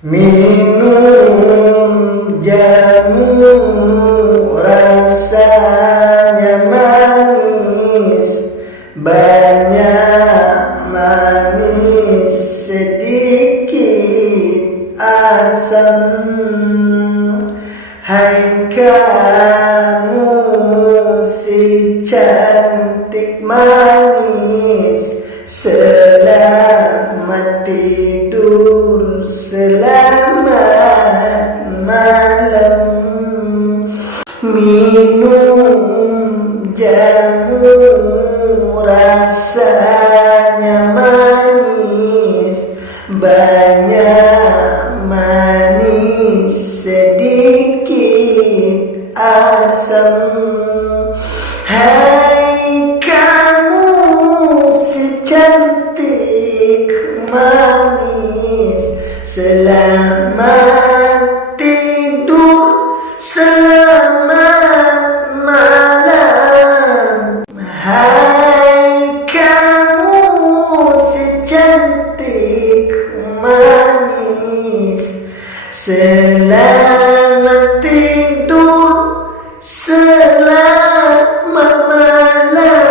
Minum jamu rasanya manis, banyak manis sedikit asam. Hai kamu si cantik manis, selamat tidur, selamat malam. Minum jamu rasanya manis, banyak manis sedikit asam. Hai kamu si cantik manis, selamat tidur, selamat malam. Hai kamu si cantik manis, selamat tidur, selamat malam.